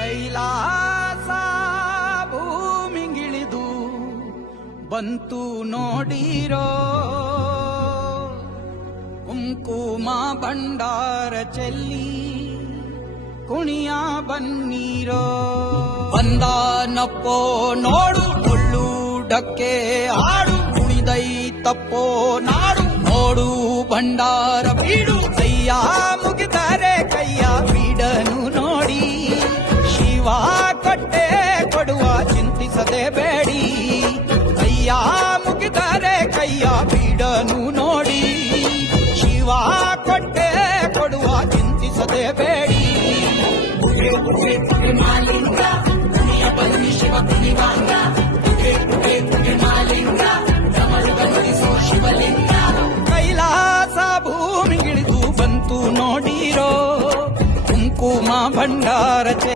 ಕೈಲಾಸ ಭೂಮಿಗಿಳಿದು ಬಂತು ನೋಡಿರೋ ಕುಂಕುಮ ಭಂಡಾರ ಚೆಲ್ಲಿ ಕುಣಿಯ ಬನ್ನೀರೋ ಬಂದಾನಪ್ಪೋ ನೋಡು ಮುಳ್ಳು ಡಕ್ಕೆ ಆಡು ಕುಣಿದೈತಪ್ಪೋ ನಾಡು ನೋಡು ಭಂಡಾರ ಬೀಡು ಕೈಯ ಮುಗಿದರೆ ಕೈಯ ಬೀಡನು ನೋಡಿ ಶಿವ ಕೊಟ್ಟೆ ಕೊಡುವ ಚಿಂತಿಸದೆ ಬೇಡಿ ಕೈಯ ಮುಗಿದರೆ ಕೈಯ ಬೀಡನು ನೋಡಿ ಶಿವ ಕೊಟ್ಟೆ ಕೊಡುವ ಚಿಂತಿಸದೆ ಬೇಡಿ ಮಾಲಿಂಗ ಕುಣಿಯ ಬನ್ನಿ ಶಿವ ಕುಣಿವಾಂಗ ಮಾಲಿಂಗ ಡಮರು ಗಮನಿಸೋ ಶಿವಲಿಂಗ ಕೈಲಾಸ ಭೂಮಿಗಿಳಿದು ಬಂತು ನೋಡಿರೋ ಕುಂಕುಮ ಭಂಡಾರ